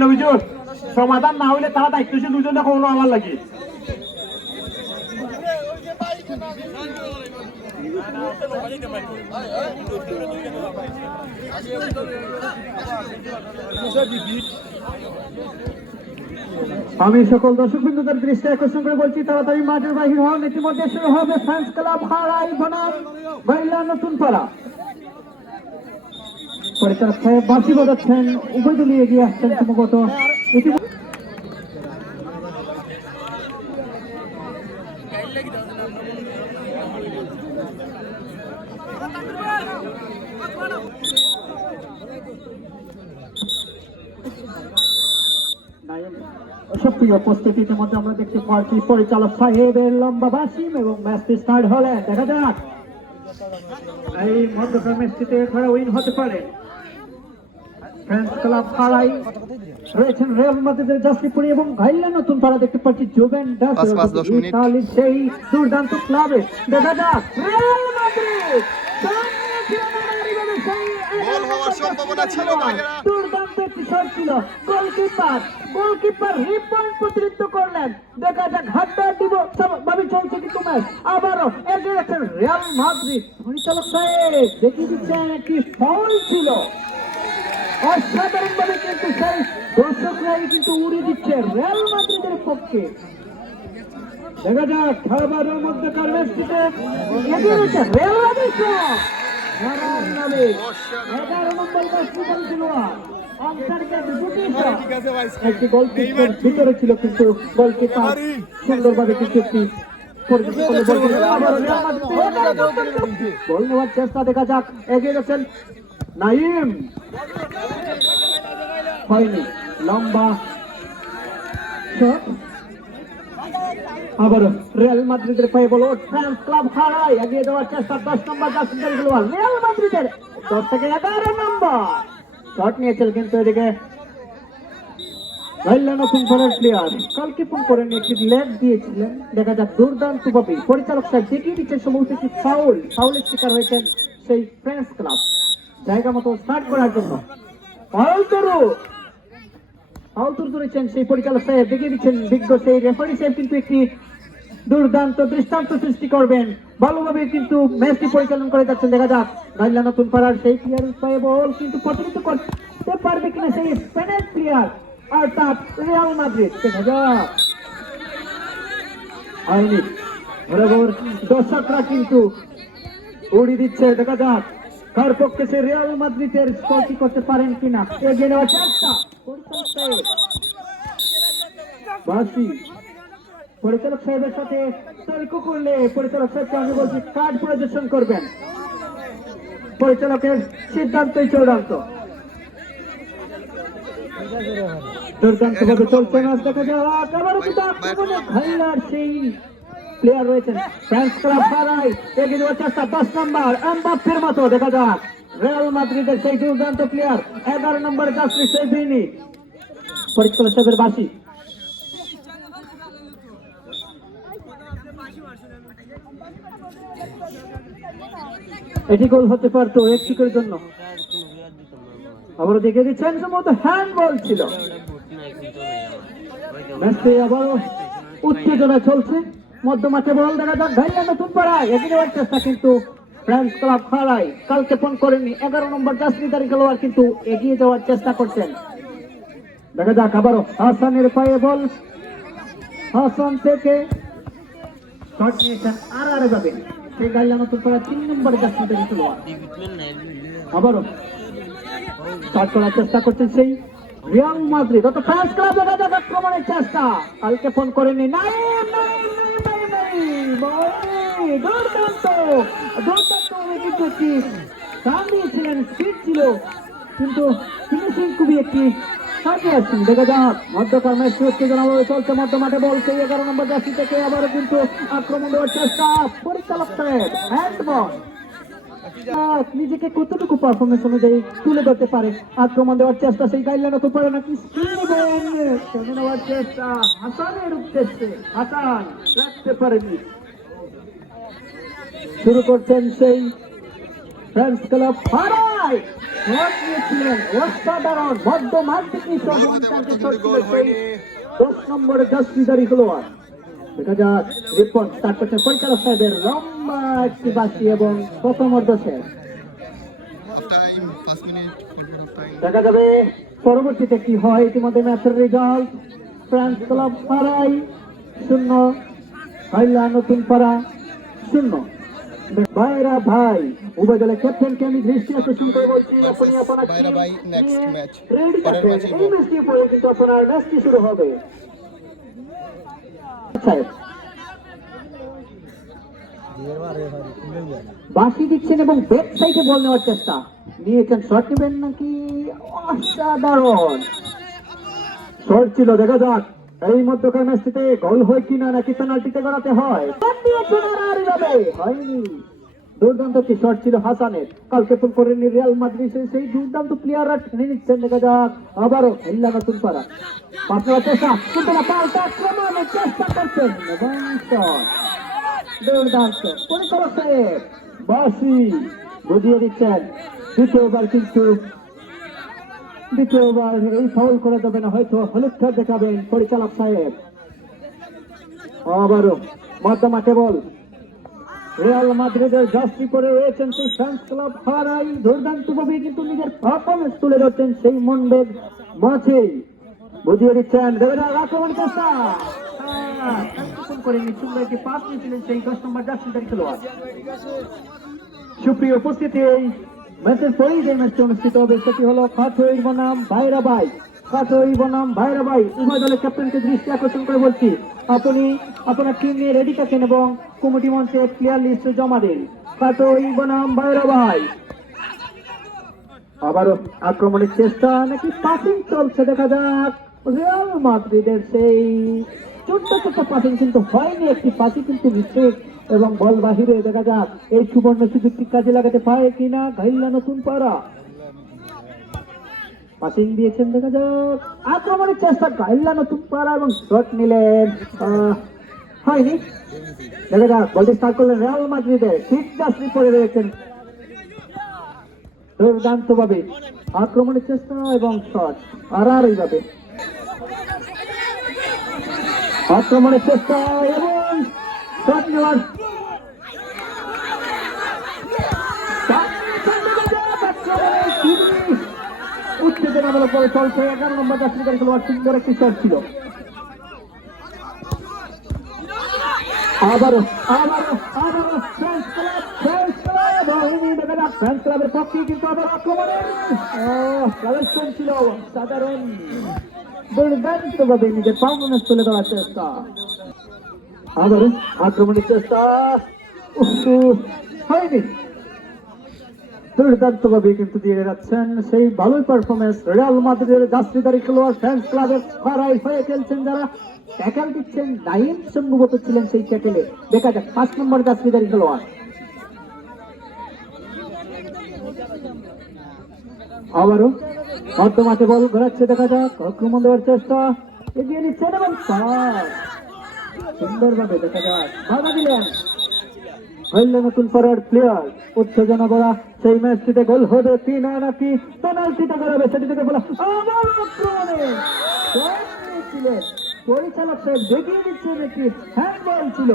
নবীজুর সমাধান না হইলে তারা দায়িত্বশীল দুজনে কোনো আমার লাগে আমি সকল দর্শক বিন্দুদের দৃষ্টি আকর্ষণ করে বলছি তাড়াতাড়ি মাঠের বাহির হন। ইতিমধ্যে শুরু হবে ফ্যান্স ক্লাব হারাই বনাম বাইলা নতুন পাড়া। পরিচালক সাহেব বাঁশি বাজাচ্ছেন, উভয় দলই এগিয়ে আসছেন সম্ভবত। সক্রিয় প্রস্তুতির মধ্যে আমরা দেখতে পাচ্ছি পরিচালক সাহেবের লম্বা বাসিম এবং ম্যাচটি স্টার্ট হলে দেখা যাক এই মধ্যকার ম্যাচটিতে ঘরে উইন হতে পারে। ফ্রেন্ডস ক্লাব হারাই রয়েছেন রিয়াল মাদ্রিদের জাসিপুরি এবং গাইলা নতুন পাড়া দেখতে পাচ্ছি জুভেন্টাস ইতালির সেই দুর্দান্ত ক্লাবে। দেখা যাক রিয়াল মাদ্রিদ দুর্দান্ত একটি শট ছিল, গোলকিপার রিপন প্রতিনিধিত্ব করলেন। দেখা যাক হাড্ডাহাড্ডি ভাবে চলছে কিন্তু ম্যাচ আবারও এগিয়ে যাচ্ছেন রিয়াল মাদ্রিদ। পরিচালক সাহেব দেখিয়ে দিচ্ছেন একটি ফাউল ছিল, অসাধারণ ভাবে কিন্তু সেই দর্শকরাই কিন্তু উড়িয়ে দিচ্ছে রিয়াল মাদ্রিদের পক্ষে। দেখা যাক আবারও মধ্যকার ম্যাচটিতে এগিয়ে যাচ্ছে রিয়াল মাদ্রিদ। 11 নম্বর একটি গোলকিপার ভিতরে ছিল কিন্তু গোলকিপার সুন্দরভাবে কিছু একটি বল নেওয়ার চেষ্টা। দেখা যাক এগিয়ে গেছেন নাইম, হয়নি, লম্বা শট। আবারও রিয়াল মাদ্রিদের পায়ে বল, ফ্রান্স ক্লাব হারায় এগিয়ে দেওয়ার চেষ্টা। 10 নম্বর রিয়াল মাদ্রিদের 10 থেকে 11 নম্বর শট নিয়েছিল কিন্তু এদিকে নতুন প্লেয়ার গোলকিপিং করেন, একটি লেগ দিয়েছিলেন। দেখা যাক দুর্দান্ত ভাবে পরিচালক সাহেব দেখিয়ে দিচ্ছেন সম্ভবত একটি ফাউলের শিকার হয়েছেন সেই ফ্রান্স ক্লাব। জায়গা মতো স্টার্ট করার জন্য ফাউল ধরেছেন সেই পরিচালক সাহেব, দেখিয়ে দিচ্ছেন বিজ্ঞ সেই রেফারি সাহেব কিন্তু একটি দুর্দান্ত দৃষ্টান্ত সৃষ্টি করবেন, ভালোভাবে কিন্তু ম্যাচটি পরিচালনা করে যাচ্ছেন। দেখা যাক গাইলা নতুন পাড়ার সেই প্লেয়ার পায়ে বল কিন্তু প্রতিনিধিত্ব করতে পারবে কিনা সেই স্পেনের প্লেয়ার অর্থাৎ রিয়াল মাদ্রিদ। দেখা যাক হয়নি, বরাবর দর্শকরা কিন্তু উড়িয়ে দিচ্ছে। দেখা যাক কার পক্ষে সে রিয়াল মাদ্রিদের স্কোরটি করতে পারেন কিনা, এগিয়ে নেওয়ার চেষ্টা পরিচালক সাহেবের সাথে তর্ক করলে পরিচালক সাহেবকে আমি বলছি কার্ড প্রদর্শন করবেন। পরিচালকের সিদ্ধান্তই চূড়ান্ত। দুর্দান্ত ভাবে চলছে ম্যাচ। দেখা যাক আবারও কিন্তু আক্রমণে ঘাইলার সেই প্লেয়ার রয়েছেন ফ্রান্স ক্লাব হারাই এগিয়ে দেওয়ার চেষ্টা। 10 নম্বর এমবাপ্পের মতো। দেখা যাক রিয়াল মাদ্রিদের সেই দুর্দান্ত প্লেয়ার 11 নম্বর জাসরি সেভিনি। পরিচালক সাহেবের বাসি এটি গোল হতে পারতো একটুকের জন্য। আবারও দেখে দিচ্ছেন সম্ভবত হ্যান্ডবল ছিল। ম্যাচটি আবারও উত্তেজনা চলছে মধ্যমাঠে বল। দেখা যাক গাইলা নতুন পাড়ায় এগিয়ে দেওয়ার চেষ্টা কিন্তু ফ্রান্স ক্লাব হারায় কালকে ফোন করেনি। 11 নম্বর জাসমিদারি খেলোয়াড় কিন্তু এগিয়ে যাওয়ার চেষ্টা করছেন। দেখা যাক আবারও হাসানের পায়ে বল, হাসান থেকে শট নিয়েছেন আর যাবে সেই গাইলা নতুন পাড়া 3 নম্বরে জাসমিদারি খেলোয়াড়। আবারও স্টার্ট করার চেষ্টা করছেন সেই রিয়াল মাদ্রিদ অত ফ্রান্স ক্লাব। দেখা যাক আক্রমণের চেষ্টা, কালকে ফোন করেনি। দিয়েছিলেন, স্পিড ছিল কিন্তু ফিনিশিং খুবই একটি সাজিয়ে আসছেন। দেখা যাক মধ্যকার ম্যাচটি উত্তেজনাভাবে চলছে। মধ্যমাঠে বল সেই 11 নম্বর জার্সি থেকে আবারও কিন্তু আক্রমণ দেওয়ার চেষ্টা। পরিচালক সাহেব হ্যান্ডবল নিজেকে কতটুকু পারফরমেন্স অনুযায়ী তুলে ধরতে পারে। আক্রমণ দেওয়ার চেষ্টা, সেই গাইডলাইন তো পারে নাকি নেওয়ার চেষ্টা হাসানের উদ্দেশ্যে, হাসান রাখতে পারেনি। শুরু করছেন সেই ফ্রেন্ডস ক্লাব হারায় নিয়েছিলেন অসাধারণ মধ্য মাধ্যমিক 10 নম্বরে জাসমিদারি খেলোয়াড়। দেখা যাক রিপোর্ট স্টার্ট করছে পরিচালক সাহেবের লম্বা একটি বাসি এবং প্রথম অর্ধ শেষ। দেখা যাবে পরবর্তীতে কি হয়। ইতিমধ্যে ম্যাচের রেজাল্ট ফ্রেন্ডস ক্লাব হারাই 0, হাইলা নতুন পাড়া 0। ভাইরা ভাই উভয় দলের ক্যাপ্টেনকে আমি দৃষ্টি আকর্ষণ করে বলছি, আপনি আপনার রেডি থাকবেন। এই ম্যাচটি পরে কিন্তু আপনার ম্যাচটি শুরু হবে। বাসি দিচ্ছেন এবং ব্যাক সাইডে বল নেওয়ার চেষ্টা নিয়েছেন। শট নেবেন নাকি? অসাধারণ শট ছিল। দেখা যাক এই মধ্যকার ম্যাচটিতে গোল হয় কিনা, নাকি পেনাল্টিতে গড়াতে হয়। হয়নি। দুর্দান্ত কি শট ছিল হাসানের। কালকে ফুল করেনি রিয়াল মাদ্রিদ সেই দুর্দান্ত প্লেয়াররা টেনে নিচ্ছেন। দেখা যাক আবারও হেল্লা নতুন পাড়া পাঁচটা চেষ্টা কিন্তু না, পাল্টা আক্রমণের চেষ্টা করছেন এবং শট দুর্দান্ত। পরিচালক সাহেব বাসি বুঝিয়ে দিচ্ছেন দ্বিতীয়বার এই ফাউল করে দেবে না, হয়তো হলুদ কার্ড দেখাবেন পরিচালক সাহেব। আবারও মধ্যমাঠে বল রিয়াল মাদ্রিদের জার্সি পরে রয়েছেন সেই ফ্রেন্ডস ক্লাব হারাই দুর্দান্ত ভাবে কিন্তু নিজের পারফরমেন্স তুলে ধরছেন সেই মন্ডের মাঝেই বুঝিয়ে দিচ্ছেন। আক্রমণ চেষ্টা করেনি, সুন্দর একটি পাস নিয়েছিলেন সেই 10 নম্বর জার্সিধারী খেলোয়াড়। সুপ্রিয় উপস্থিতি, এই ম্যাচের পরেই যে ম্যাচটি অনুষ্ঠিত হবে সেটি হলো কাঠই বনাম ভাইরাবাই। কাঠই বনাম ভাইরাবাই উভয় দলের ক্যাপ্টেনকে দৃষ্টি আকর্ষণ করে বলছি, আপনি আপনার টিম নিয়ে রেডি থাকেন এবং কমিটি মঞ্চে প্লেয়ার লিস্ট জমা দিন। কাঠই বনাম ভাইরাবাই। আবারও আক্রমণের চেষ্টা নাকি পাসিং চলছে, দেখা যাক। রিয়াল মাদ্রিদের সেই ছোট্ট পাসিং কিন্তু হয়নি, একটি পাসি কিন্তু মিস্টেক এবং বল বাহিরে। দেখা যাক এই সুবর্ণ সুযোগটি কাজে লাগাতে পারে কিনা ঘাইল্লা নতুন পাড়া। পাসিং দিয়েছেন, দেখা যাক আক্রমণের চেষ্টা ঘাইল্লা নতুন পাড়া এবং শট নিলেন, হয়নি। দেখা যাক বলটি স্টার্ট করলেন রিয়াল মাদ্রিদের ঠিক জার্সি পরে রয়েছেন দুর্দান্ত ভাবে। আক্রমণের চেষ্টা এবং শট আর এইভাবে আক্রমণের চেষ্টা এবং শট নেওয়ার উত্তেজনামূলক পরে চলছে। 11 নম্বর জার্সিধারী খেলোয়াড় সুন্দর একটি শট ছিল। আবারও ফ্রেন্ডস ক্লাবের পক্ষে কিন্তু আবার আক্রমণের কালেকশন ছিল সাধারণ। দুর্দান্ত ভাবে নিজের পারফরমেন্স তুলে দেওয়ার চেষ্টা। আবারও আক্রমণের চেষ্টা হয়নি। দুর্দান্ত ভাবে কিন্তু দিয়ে যাচ্ছেন সেই ভালোই পারফরমেন্স রিয়াল মাদ্রিদের জার্সিধারী খেলোয়াড়। ফ্রেন্ডস ক্লাবের হারাই হয়ে খেলছেন যারা, ট্যাকেল দিচ্ছেন নাইম সম্ভবত ছিলেন সেই ট্যাকেলে। দেখা যাক 5 নম্বর জার্সিধারী খেলোয়াড়। আবারও মধ্যমাঠে বল ঘোরাচ্ছে, দেখা যাক আক্রমণ দেওয়ার চেষ্টা, এগিয়ে নিচ্ছেন এবং সুন্দরভাবে দেখা যাক বাধা দিলেন হইলে নতুন ফরওয়ার্ড প্লেয়ার। উত্তেজনা ভরা সেই ম্যাচটিতে গোল হবে কিনা, নাকি পেনাল্টিতে গড়াবে সেটি থেকে বলা। আবার আক্রমণে ছিলেন পরিচালক সাহেব দেখিয়ে দিচ্ছেন একটি হ্যান্ডবল ছিল।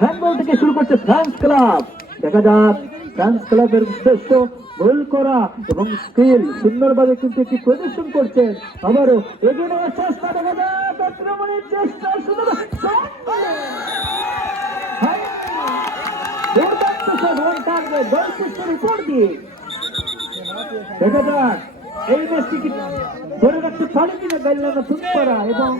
হ্যান্ডবল থেকে শুরু করছে ফ্রান্স ক্লাব। দেখা যাক ফ্রান্স ক্লাবের উদ্দেশ্য গোল করা এবং স্কিল সুন্দরভাবে কিন্তু একটি প্রদর্শন করছেন। আবারও এগিয়ে নেওয়ার চেষ্টা, দেখা যাক আক্রমণের চেষ্টা সুন্দর দেখা যাক এই ম্যাচটি কি ধরে রাখতে পারে কিনা গাইল্লা নতুন পাড়া এবং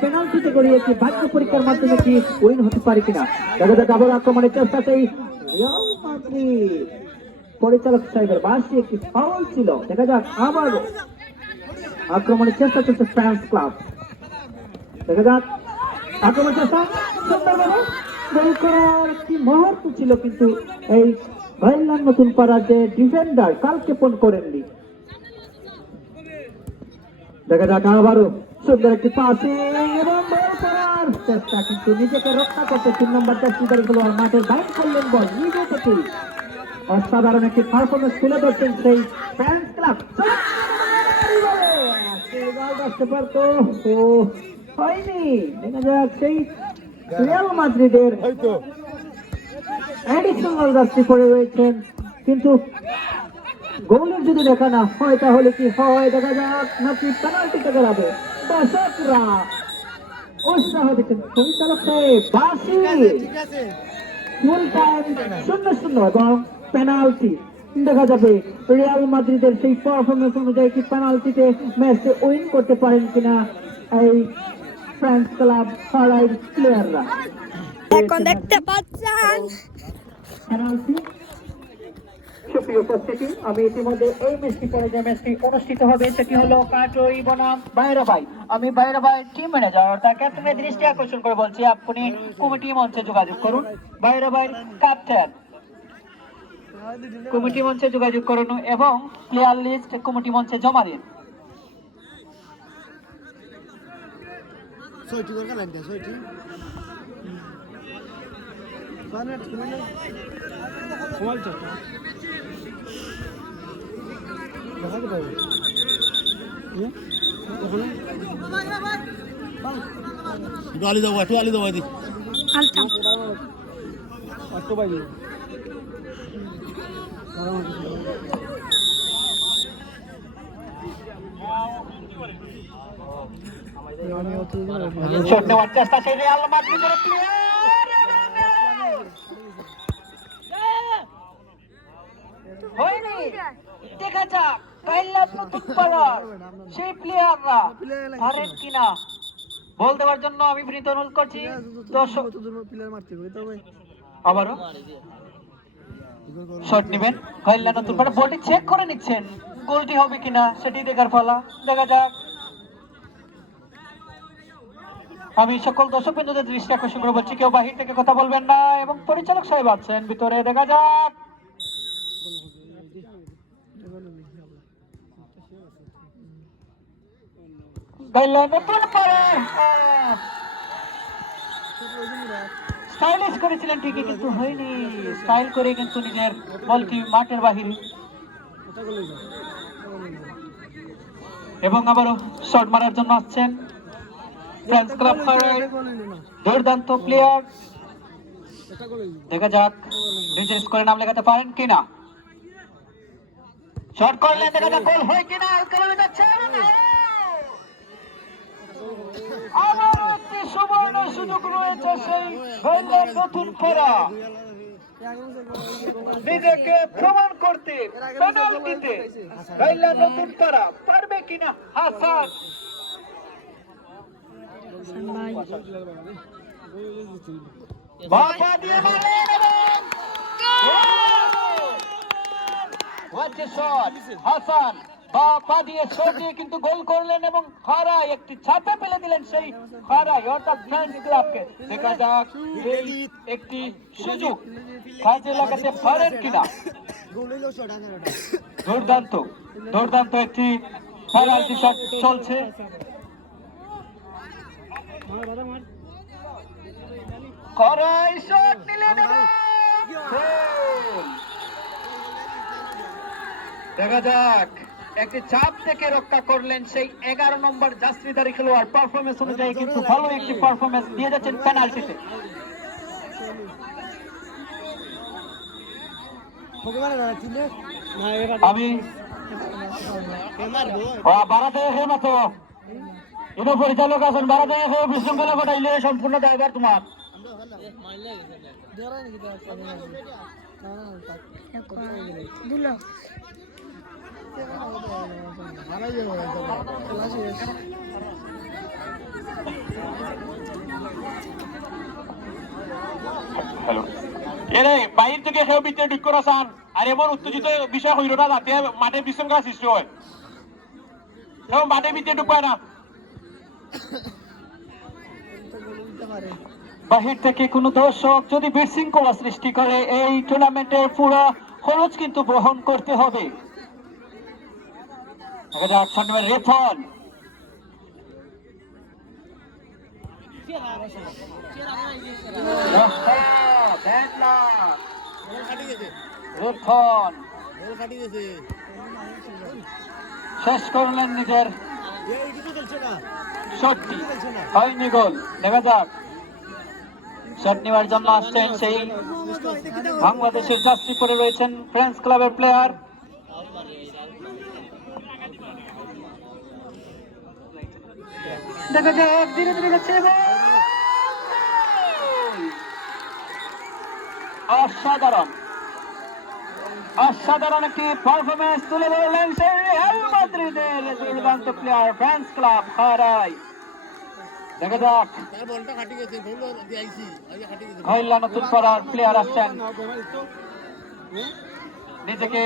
পেনাল্টিতে গড়িয়েছে ভাগ্য পরীক্ষার মাধ্যমে কি উইন হতে পারে কিনা। দেখা যাক আবার আক্রমণের চেষ্টা সেই রিয়াল মাদ্রিদ পরিচালক সাহেবের বাসি একটি ফাউল ছিল। দেখা যাক আবার আক্রমণের চেষ্টা চলছে ফ্রান্স ক্লাব। দেখা যাক আক্রমণের চেষ্টা সুন্দরভাবে গোল করার কি মুহূর্ত ছিল কিন্তু এই গাইল্লান নতুন পাড়ার যে ডিফেন্ডার কালক্ষেপণ করেননি। দেখা যাক আবারও সুন্দর একটি পাসিং এবং বল করার চেষ্টা, কিন্তু নিজেকে রক্ষা করতে 3 নম্বর জার্সিধারী খেলোয়াড় মাঠের বাইরে করলেন বল নিজে থেকে। অসাধারণ একটি পারফরমেন্স তুলে ধরছেন সেই ফ্রান্স ক্লাব। আসতে পারতো তো হয়নি। দেখা যাক সেই রিয়াল মাদ্রিদের অ্যাডিশনাল জার্সি পরে রয়েছেন, কিন্তু গোলের যদি দেখা না হয় তাহলে কি হয় দেখা যাক, নাকি পেনাল্টিতে গেলাবে। দর্শকরা উৎসাহ দিচ্ছেন পরিচালক সাহেব বাসি ফুল টাইম 0-0 এবং পেনাল্টি। দেখা যাবে রিয়াল মাদ্রিদের সেই পারফরমেন্স অনুযায়ী কি পেনাল্টিতে ম্যাচে উইন করতে পারেন কিনা এই ফ্রান্স ক্লাব ফারাইড প্লেয়াররা। এখন দেখতে পাচ্ছেন পেনাল্টি। সুপ্রিয় উপস্থিতি, আমি ইতিমধ্যে এই ম্যাচটি পরে যে ম্যাচটি অনুষ্ঠিত হবে সেটি হলো কাটোই বনাম বাইরাবাই। আমি বাইরাবাই টিম ম্যানেজার অর্থাৎ ক্যাপ্টেনের দৃষ্টি আকর্ষণ করে বলছি, আপনি কমিটি মঞ্চে যোগাযোগ করুন। বাইরাবাই ক্যাপ্টেন কমিটি মঞ্চে যোগাযোগ করুন এবং প্লেয়ার লিস্ট কমিটি মঞ্চে জমা দিন। আলি দাও একটু আলি দাও দি শট নেওয়ার চেষ্টা সেই রিয়াল মাদ্রিদের প্লেয়ার। হয়নি। দেখা যাক গাইল্লান নতুন পাড়ার সেই প্লেয়াররা পারেন কিনা বল দেওয়ার জন্য আমি বিনীত অনুরোধ করছি। দর্শক আবারও শট নেবেন গাইল্লান নতুন পাড়া, বলটি চেক করে নিচ্ছেন, গোলটি হবে কিনা সেটি দেখার পালা। দেখা যাক। আমি সকল দর্শক বিন্দুদের দৃষ্টি আকর্ষণ করে বলছি, কেউ বাহির থেকে কথা বলবেন না এবং পরিচালক সাহেব আছেন ভিতরে। দেখা যাক। স্টাইলিশ করেছিলেন ঠিকই, কিন্তু হয়নি। স্টাইল করে কিন্তু নিজের বলটি মাঠের বাহিরে এবং আবারও শট মারার জন্য আসছেন ফ্রান্স ক্লাব ফারাইড। দুর্দান্ত প্লেয়ার। দেখা যাক নিজের স্কোরে নাম লেখাতে পারেন কিনা। শট করলেন, দেখা যাক গোল হয় কিনা। আবার একটি সুবর্ণ সুযোগ রয়েছে সেই গাইল্লান নতুন পাড়া নিজেকে প্রমাণ করতে। পেনাল্টিতে গাইল্লান নতুন পাড়া পারবে কিনা হাসান। বাবা দিয়ে মারলেন হাসান বাবা দিয়ে শট দিয়ে কিন্তু গোল করলেন এবং হারাই একটি চাপে ফেলে দিলেন সেই হারাই অর্থাৎ ফ্রান্স ক্লাবকে। দেখা যাক একটি সুযোগ কাজে লাগাতে পারেন কিনা। দুর্দান্ত দুর্দান্ত একটি পেনাল্টি শট চলছে। করাই শট নিলেন এবং দেখা যাক একটি চাপ থেকে রক্ষা করলেন সেই 11 নম্বর জার্সিধারী খেলোয়াড়। পারফরমেন্স অনুযায়ী কিন্তু ভালো একটি পারফরমেন্স দিয়ে যাচ্ছেন পেনাল্টিতে। আমি বারাতে মতো এটা পরিচালক আছেন, বারাতে বিশৃঙ্খলা ঘটাইলে সম্পূর্ণ দায়ভার তোমার। হ্যালো, এরে বাইরে থেকে কেউ ভিতরে ঢুক করা চান আর এমন উত্তেজিত বিষয় হইল না যাতে মাঠে বিশৃঙ্খলা সৃষ্টি হয়। কেউ মাঠে ভিতরে ঢুকবে না। বাহির থেকে কোনো দর্শক যদি বিশৃঙ্খলা সৃষ্টি করে এই টুর্নামেন্টের পুরো খরচ কিন্তু বহন করতে হবে। রেথন শেষ করলেন নিজের শটটি, হয়নি গোল। দেখা যাক শট নেওয়ার জন্য আসছেন সেই বাংলাদেশের জার্সি পরে রয়েছেন ফ্রেন্ডস ক্লাবের প্লেয়ার। দেখা যাক ধীরে ধীরে যাচ্ছে, অসাধারণ অসাধারণ একটি পারফরমেন্স তুলে ধরলেন সেই রিয়াল মাদ্রিদের দুর্দান্ত প্লেয়ার ফ্রেন্ডস ক্লাব হারায়। দেখা যাক ঘাইলা নতুন পাড়ার প্লেয়ার আসছেন, নিজেকে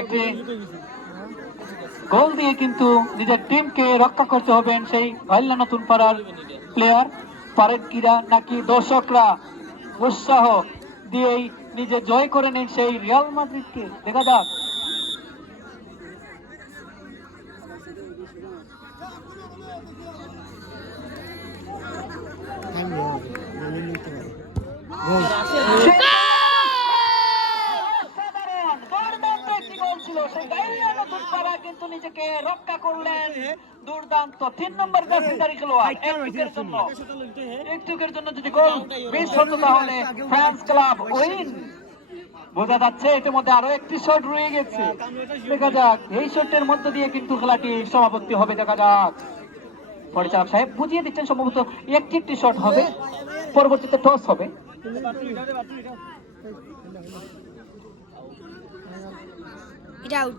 একটি গোল দিয়ে কিন্তু নিজের টিমকে রক্ষা করতে হবেন সেই ঘাইলা নতুন পাড়ার প্লেয়ার। পারেন কিরা নাকি দর্শকরা উৎসাহ দিয়েই নিজে জয় করে নেন সেই রিয়াল মাদ্রিদকে। দেখা যাক কিন্তু নিজেকে রক্ষা করলেন দুর্দান্ত 3 নম্বর জার্সিধারী খেলোয়াড়। একটুকের জন্য যদি গোল মিস হতো তাহলে ফ্রান্স ক্লাব উইন। বোঝা যাচ্ছে ইতিমধ্যে আরো একটি শট রয়ে গেছে। দেখা যাক এই শটের মধ্য দিয়ে কিন্তু খেলাটি সমাপ্তি হবে। দেখা যাক পরিচালক সাহেব বুঝিয়ে দিচ্ছেন সম্ভবত একটি শট হবে, পরবর্তীতে টস হবে।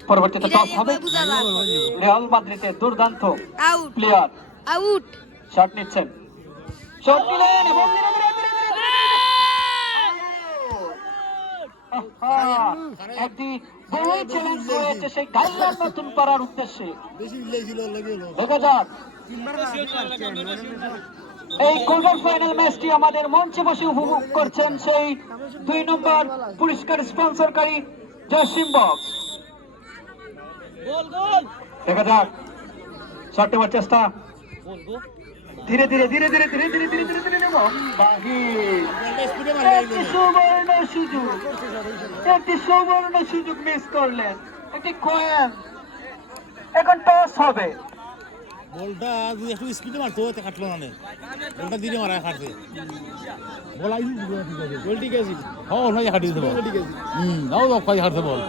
পরবর্তীতে টস হবে। রিয়াল মাদ্রিদের দুর্দান্ত প্লেয়ার আউট শট নিচ্ছেন, শট নিলেন এবং একটি বড় চ্যালেঞ্জ রয়েছে সেই গাইলার নতুন পাড়ার উদ্দেশ্যে। দেখা যাক এই কোয়ার্টার ফাইনাল ম্যাচটি আমাদের মঞ্চে বসে উপভোগ করছেন সেই 2 নম্বর পুরস্কার স্পন্সরকারী জসিম বক্স। দেখা যাক শট নেওয়ার চেষ্টা, ধীরে ধীরে ধীরে ধীরে ধীরে ধীরে ধীরে ধীরে ধীরে একটি সুবর্ণ সুযোগ মিস করলেন। একটি কয়েন, এখন টস হবে। বলটা যদি একটু স্পিডে মারতো তো কাটলো না, বলটা দিলে মারা কাটছে। বল আইছি বল ঠিক আছে, হ্যাঁ নয় কাটি দিতে বল ঠিক আছে। নাও দাও কাজ হারতে বল।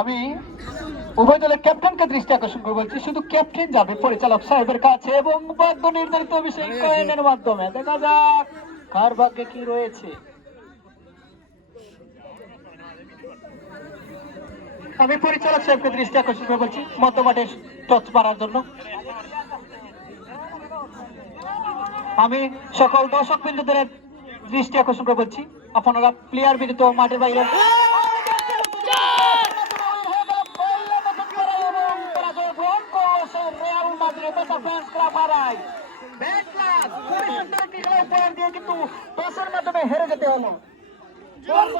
আমি উভয় দলের ক্যাপ্টেনকে দৃষ্টি আকর্ষণ করে বলছি, শুধু ক্যাপ্টেন যাবে পরিচালক সাহেবের কাছে এবং ভাগ্য নির্ধারিত বিষয় কয়েনের মাধ্যমে। দেখা যাক কার ভাগ্যে কি রয়েছে। আমি পরিচালক সাহেবকে দৃষ্টি আকর্ষণ করে বলছি মধ্যমাঠে টচ মারার জন্য। আমি সকল দর্শক বিন্দুদের দৃষ্টি আকর্ষণ করে বলছি আপনারা প্লেয়ার বিরুদ্ধে মাঠের বাইরে কিন্তু টসের মাধ্যমে হেরে যেতে হলো।